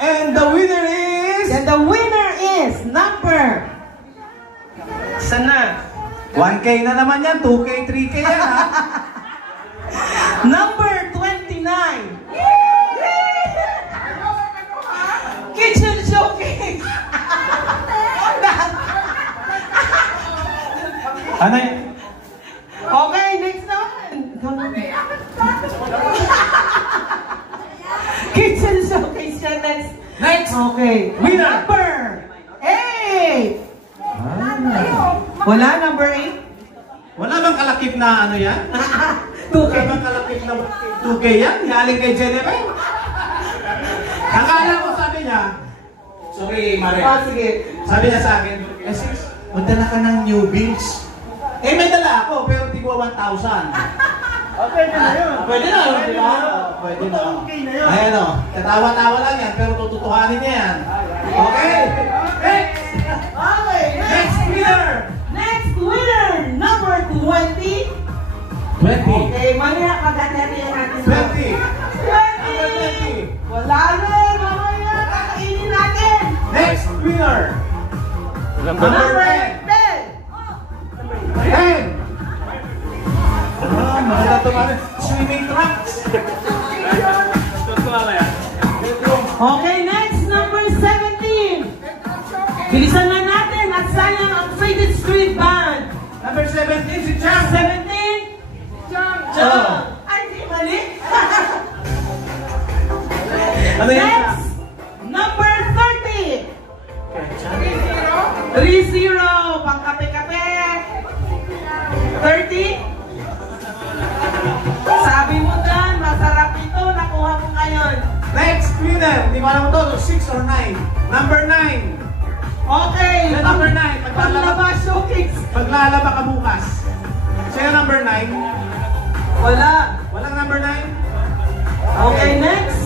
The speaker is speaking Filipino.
And the winner is number. Sana. 1K na naman yan, 2K, 3K yan ha. Number 29. Kitchen Showcase. Ano yan? Okay, next naman. Kitchen Showcase siya next. Next! Okay. Winner! Number 8. Wala, number 8? Wala bang kalakip na ano yan? 2K. Wala bang kalakip na 2K yan? Galing kay Jennifer? Akala ko sabi niya, sorry Mare. Oh, sige. Sabi niya sa akin, sis, magdala ka ng new bills. Eh may dala ako, pero tigwa 1,000. Pwede na yun. Pwede na, di ba? Pwede na. Okay na yun. Ayan o, katawa-tawa lang yan, pero tututuhanin niya yan. Okay? Next! Okay, Next winner! Next winner, number 20. 20. Okay, mamaya pagkateri natin. 20. Number 20. Wala na, mamaya kakainin natin. Next winner! Number 10. 10. Ah, maganda ito kami. Swimming trunks. Okay, next, number 17. Bilisan na natin at sayang ang Faded Street Band. Number 17, si Chang. 17. Chang. Ay, di mali. Ano yan? Next, number 30. 30. Pang kape-kape. 30. Sabi mo dyan, masarap ito. Nakuha mo ngayon. Next winner. Hindi ko alam ito. 6 or 9. Number 9. Okay. Number 9. Paglabas showcase. Paglalaba ka bukas. Sa'yo number 9. Wala. Walang number 9? Okay, next.